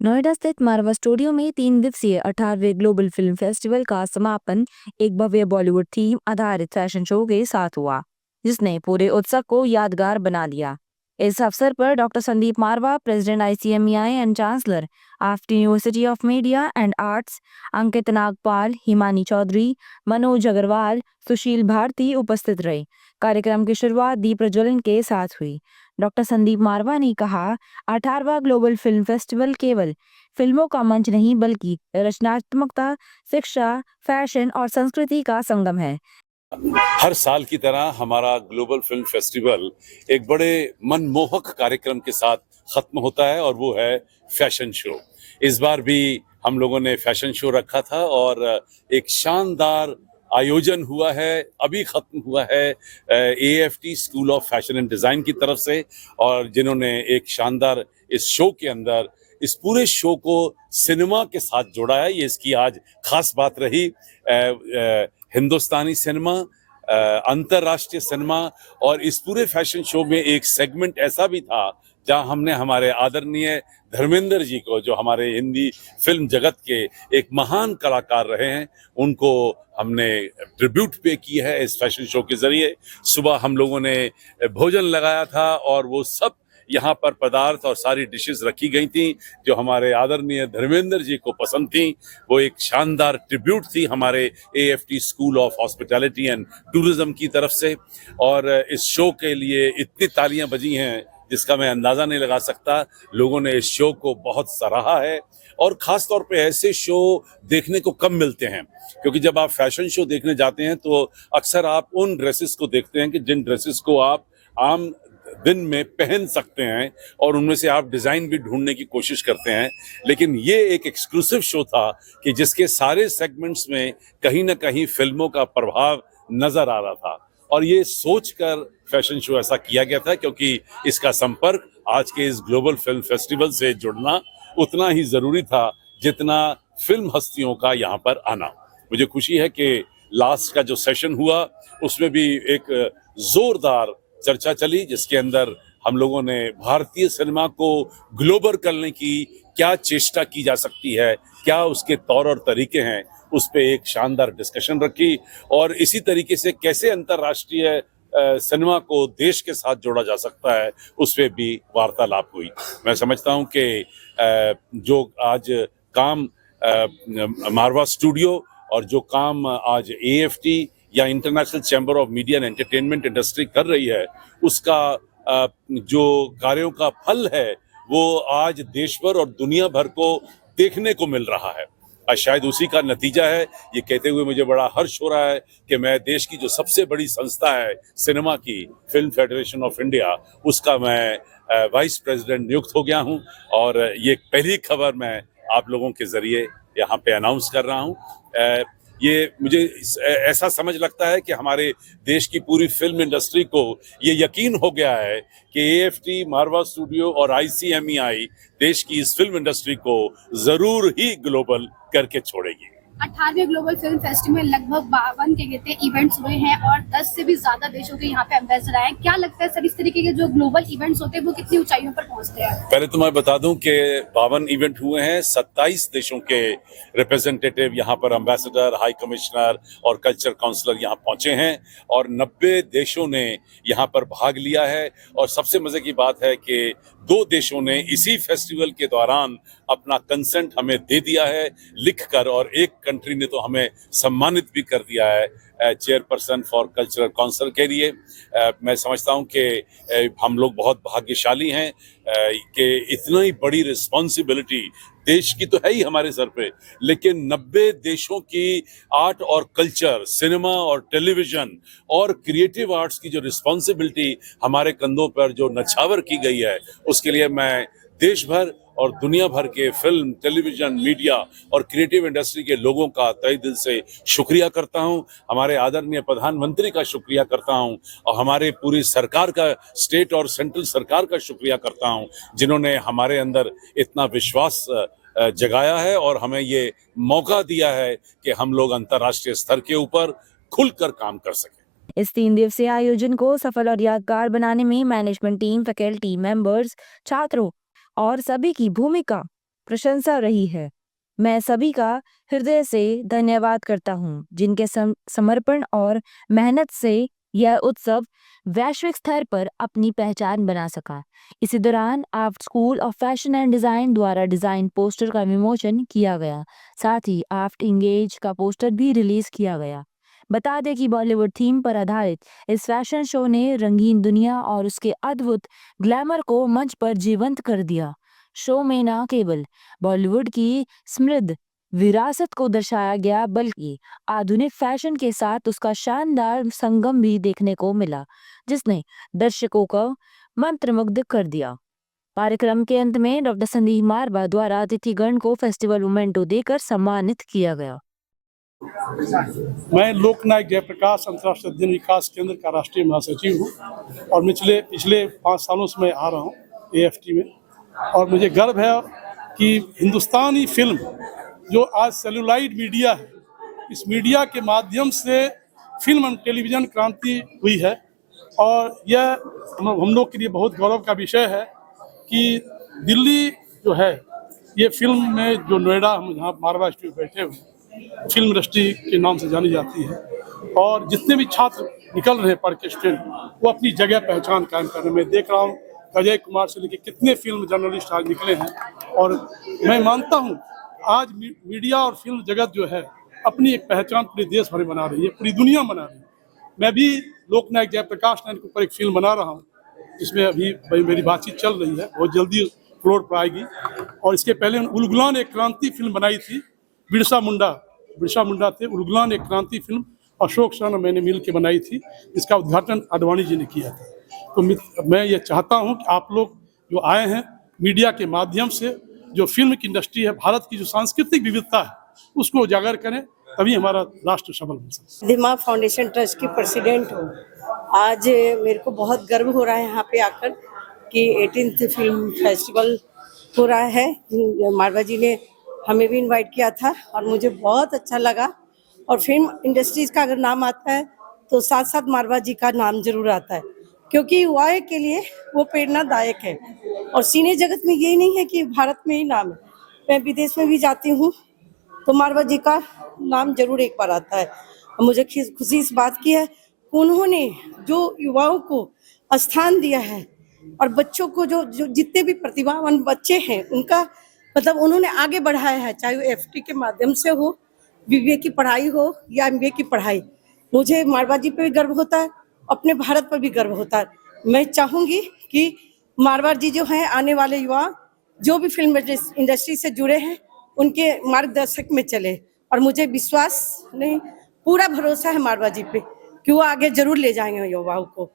नोएडा स्थित मारवा स्टूडियो में 3 दिवसीय 18वें ग्लोबल फिल्म फेस्टिवल का समापन एक भव्य बॉलीवुड थीम आधारित फैशन शो के साथ हुआ, जिसने पूरे उत्सव को यादगार बना दिया। इस अवसर पर doctor Sandeep Marwah, president ICMEI and chancellor of university of media and arts, Ankit Nagpal, Himani Chaudhary, Manoj Agarwal, Sushil Bharti उपस्थित रहे। कार्यक्रम की शुरुआत दीप प्रज्वलन के साथ हुई। डॉक्टर संदीप मारवा ने कहा, 18वां ग्लोबल फिल्म फेस्टिवल केवल फिल्मों का मंच नहीं बल्कि रचनात्मकता, शिक्षा, फैशन और संस्कृति का संगम है। हर साल की तरह हमारा ग्लोबल फिल्म फेस्टिवल एक बड़े मनमोहक कार्यक्रम के साथ खत्म होता है और वो है फैशन शो। इस बार भी हम लोगों ने फैशन शो रखा था और एक शानदार आयोजन हुआ है, अभी खत्म हुआ है AFT school of fashion and design की तरफ से, और जिन्होंने एक शानदार इस शो के अंदर इस पूरे शो को सिनेमा के साथ जोड़ा है। ये इसकी आज खास बात रही। हिंदुस्तानी सिनेमा, अंतर्राष्ट्रीय सिनेमा, और इस पूरे फैशन शो में एक सेगमेंट ऐसा भी था जहां हमने हमारे आदरणीय धर्मेंद्र जी को, जो हमारे हिंदी फिल्म जगत के एक महान कलाकार रहे हैं, उनको हमने ट्रिब्यूट पे की है इस फैशन शो के जरिए। सुबह हम लोगों ने भोजन लगाया था और वो सब यहाँ पर पदार्थ और सारी डिशेस रखी गई थी जो हमारे आदरणीय धर्मेंद्र जी को पसंद थी। वो एक शानदार ट्रिब्यूट थी हमारे AFT school of hospitality and tourism की तरफ से। और इस शो के लिए इतनी तालियां बजी हैं जिसका मैं अंदाजा नहीं लगा सकता। लोगों ने इस शो को बहुत सराहा है और खास तौर पे ऐसे शो देखने को कम मिलते हैं, क्योंकि जब आप फैशन शो देखने जाते हैं तो अक्सर आप उन ड्रेसेस को देखते हैं कि जिन ड्रेसेस को आप आम दिन में पहन सकते हैं और उनमें से आप डिजाइन भी ढूंढने की कोशिश करते हैं। लेकिन ये एक एक्सक्लूसिव शो था कि जिसके सारे सेगमेंट्स में कहीं ना कहीं फिल्मों का प्रभाव नजर आ रहा था, और ये सोचकर फैशन शो ऐसा किया गया था क्योंकि इसका संपर्क आज के इस ग्लोबल फिल्म फेस्टिवल से जुड़ना उतना ही जरूरी था जितना फिल्म हस्तियों का यहाँ पर आना। मुझे खुशी है कि लास्ट का जो सेशन हुआ उसमें भी एक जोरदार चर्चा चली, जिसके अंदर हम लोगों ने भारतीय सिनेमा को ग्लोबल करने की क्या चेष्टा की जा सकती है, क्या उसके तौर और तरीके हैं, उस पे एक शानदार डिस्कशन रखी। और इसी तरीके से कैसे अंतर्राष्ट्रीय सिनेमा को देश के साथ जोड़ा जा सकता है, उस पे भी वार्तालाप हुई। मैं समझता हूँ कि जो आज काम मारवा स्टूडियो और जो काम आज एएफटी या international chamber of media and entertainment industry कर रही है, उसका जो कार्यों का फल है वो आज देश भर और दुनिया भर को देखने को मिल रहा है। शायद उसी का नतीजा है। ये कहते हुए मुझे बड़ा हर्ष हो रहा है कि मैं देश की जो सबसे बड़ी संस्था है सिनेमा की, फिल्म फेडरेशन ऑफ इंडिया, उसका मैं वाइस प्रेसिडेंट नियुक्त हो गया हूं। और ये पहली खबर मैं आप लोगों के जरिए यहाँ पे अनाउंस कर रहा हूँ। ये मुझे ऐसा समझ लगता है कि हमारे देश की पूरी फिल्म इंडस्ट्री को ये यकीन हो गया है कि एएफटी, मारवा स्टूडियो और आईसीएमईआई देश की इस फिल्म इंडस्ट्री को जरूर ही ग्लोबल करके छोड़ेगी। 18वें ग्लोबल फिल्म फेस्टिवल में लगभग 52 के कहते इवेंट्स हुए हैं और 10 से भी ज्यादा देशों के यहाँ पे एम्बेसडर आए हैं। क्या लगता है सर, इस तरीके के जो ग्लोबल इवेंट्स होते हैं वो कितनी ऊंचाइयों पर पहुंचते हैं? पहले तो मैं बता दूं कि 52 इवेंट हुए हैं, 27 देशों के रिप्रेजेंटेटिव यहाँ पर, एम्बेसडर, हाई कमिश्नर और कल्चर काउंसलर यहाँ पहुंचे हैं और 90 देशों ने यहाँ पर भाग लिया है। और सबसे मजे की बात है कि 2 देशों ने इसी फेस्टिवल के दौरान अपना कंसेंट हमें दे दिया है लिखकर, और एक कंट्री ने तो हमें सम्मानित भी कर दिया है चेयरपर्सन फॉर कल्चरल काउंसिल के लिए। मैं समझता हूं कि हम लोग बहुत भाग्यशाली हैं कि इतनी बड़ी रिस्पॉन्सिबिलिटी देश की तो है ही हमारे सर पे, लेकिन 90 देशों की आर्ट और कल्चर, सिनेमा और टेलीविजन और क्रिएटिव आर्ट्स की जो रिस्पॉन्सिबिलिटी हमारे कंधों पर जो नछावर की गई है, उसके लिए मैं देश भर और दुनिया भर के फिल्म, टेलीविजन, मीडिया और क्रिएटिव इंडस्ट्री के लोगों का तहे दिल से शुक्रिया करता हूं। हमारे आदरणीय प्रधानमंत्री का शुक्रिया करता हूं और हमारे पूरी सरकार का, स्टेट और सेंट्रल सरकार का शुक्रिया करता हूं, जिन्होंने हमारे अंदर इतना विश्वास जगाया है और हमें ये मौका दिया है कि हम लोग अंतर्राष्ट्रीय स्तर के ऊपर खुलकर काम कर सकें। इस 3 दिवसीय आयोजन को सफल और यादगार बनाने में मैनेजमेंट टीम, फैकल्टी मेंबर्स, छात्रों और सभी की भूमिका प्रशंसा रही है। मैं सभी का हृदय से धन्यवाद करता हूँ, जिनके समर्पण और मेहनत से यह उत्सव वैश्विक स्तर पर अपनी पहचान बना सका। इसी दौरान art school of fashion and design द्वारा डिज़ाइन पोस्टर का विमोचन किया गया। साथ ही आर्ट इंगेज का पोस्टर भी रिलीज किया गया। बता दें कि बॉलीवुड थीम पर आधारित इस फैशन शो ने रंगीन दुनिया और उसके अद्भुत ग्लैमर को मंच पर जीवंत कर दिया। शो में न केवल बॉलीवुड की समृद्ध विरासत को दर्शाया गया, बल्कि आधुनिक फैशन के साथ उसका शानदार संगम भी देखने को मिला, जिसने दर्शकों को मंत्रमुग्ध कर दिया। कार्यक्रम के अंत में डॉक्टर संदीप मारवा द्वारा अतिथिगण को फेस्टिवल मोमेंटो देकर सम्मानित किया गया। मैं लोकनायक जयप्रकाश अंतर्राष्ट्रीय अध्ययन विकास केंद्र का राष्ट्रीय महासचिव हूँ और पिछले 5 सालों से मैं आ रहा हूँ AFT में, और मुझे गर्व है कि हिंदुस्तानी फिल्म जो आज सेलुलॉइड मीडिया है, इस मीडिया के माध्यम से फिल्म और टेलीविज़न क्रांति हुई है। और यह हम लोग के लिए बहुत गौरव का विषय है कि दिल्ली जो है, ये फिल्म में जो नोएडा, हम यहाँ मारवा स्टूडियो बैठे हुए हैं, फिल्म इंडस्ट्री के नाम से जानी जाती है, और जितने भी छात्र निकल रहे हैं पढ़ के स्टूडेंट, वो अपनी जगह पहचान कायम कर रहे हैं। मैं देख रहा हूँ अजय कुमार से लेकर कितने फिल्म जर्नलिस्ट आज निकले हैं, और मैं मानता हूँ आज मीडिया और फिल्म जगत जो है अपनी एक पहचान पूरे देश भर में बना रही है, पूरी दुनिया बना रही है। मैं भी लोकनायक जयप्रकाश नारायण के ऊपर एक फिल्म बना रहा हूँ, जिसमें अभी मेरी बातचीत चल रही है, बहुत जल्दी फ्लोर पर आएगी। और इसके पहले उलगुलान ने एक क्रांति फिल्म बनाई थी, बिरसा मुंडा थे, उलगुलान एक क्रांति फिल्म अशोक सर और मैंने मिल के बनाई थी, इसका उद्घाटन आडवाणी जी ने किया था। तो मैं ये चाहता हूँ कि आप लोग जो आए हैं मीडिया के माध्यम से, जो फिल्म की इंडस्ट्री है, भारत की जो सांस्कृतिक विविधता है, उसको उजागर करें, तभी हमारा राष्ट्र सबल बन सकता है। दिमाग फाउंडेशन ट्रस्ट की प्रेसिडेंट हूँ। आज मेरे को बहुत गर्व हो रहा है यहाँ पे आकर कि 18th फिल्म फेस्टिवल हो रहा है। मारवा जी ने हमें भी इनवाइट किया था और मुझे बहुत अच्छा लगा। और फिल्म इंडस्ट्रीज का अगर नाम आता है तो साथ साथ मारवा जी का नाम जरूर आता है, क्योंकि युवाओं के लिए वो प्रेरणादायक है। और सिने जगत में यही नहीं है कि भारत में ही नाम है, मैं विदेश में भी जाती हूँ तो मारवा जी का नाम जरूर एक बार आता है। और मुझे खुशी इस बात की है, उन्होंने जो युवाओं को स्थान दिया है और बच्चों को जो जितने भी प्रतिभावान बच्चे हैं उनका मतलब उन्होंने आगे बढ़ाया है, चाहे वो FT के माध्यम से हो, BBA की पढ़ाई हो या MBA की पढ़ाई। मुझे मारवा जी पे भी गर्व होता है, अपने भारत पर भी गर्व होता है। मैं चाहूँगी कि मारवा जी जो हैं, आने वाले युवा जो भी फिल्म इंडस्ट्री से जुड़े हैं उनके मार्गदर्शक में चले। और मुझे विश्वास नहीं, पूरा भरोसा है मारवा जी पे कि वो आगे जरूर ले जाएंगे युवाओं को।